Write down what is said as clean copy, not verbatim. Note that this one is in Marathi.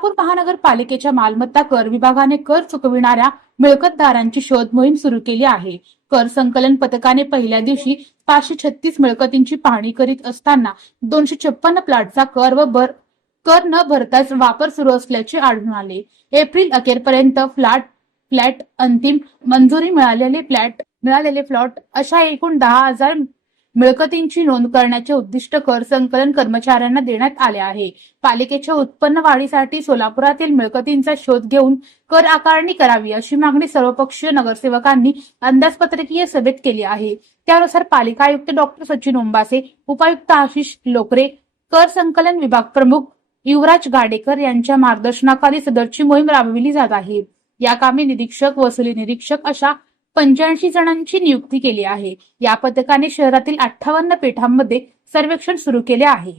सोलापूर महानगरपालिकेच्या मालमत्ता कर विभागाने कर चुकविणाऱ्या मिळकतदारांची शोध मोहीम सुरू केली आहे। कर संकलन पथकाने पहिल्या दिवशी 536 मिळकतींची पाहणी करीत असताना 256 प्लॉटचा कर न भरताच वापर सुरू असल्याचे आढळून आले। एप्रिल अखेरपर्यंत फ्लॅट अंतिम मंजुरी मिळालेले प्लॉट अशा एकूण 10,000 मिळकतींची नोंद करण्याचे उद्दिष्ट कर संकलन कर्मचाऱ्यांना देण्यात आले आहे। पालिकेच्या उत्पन्न वाढीसाठी सोलापुरातील मिळकतींचा शोध घेऊन कर आकारणी करावी अशी मागणी सर्वपक्षीय नगरसेवकांनी अंदाजपत्रकीय सभेत केली आहे। त्यानुसार पालिका आयुक्त डॉक्टर सचिन ओंबासे, उपायुक्त आशिष लोकरे, कर संकलन विभाग प्रमुख युवराज गाडेकर यांच्या मार्गदर्शनाखाली सदरची मोहीम राबविली जात आहे। या कामी निरीक्षक, वसुली निरीक्षक अशा 85 जणांची नियुक्ती केली आहे। या पथकाने शहरातील 58 पेठांमध्ये सर्वेक्षण सुरू केले आहे।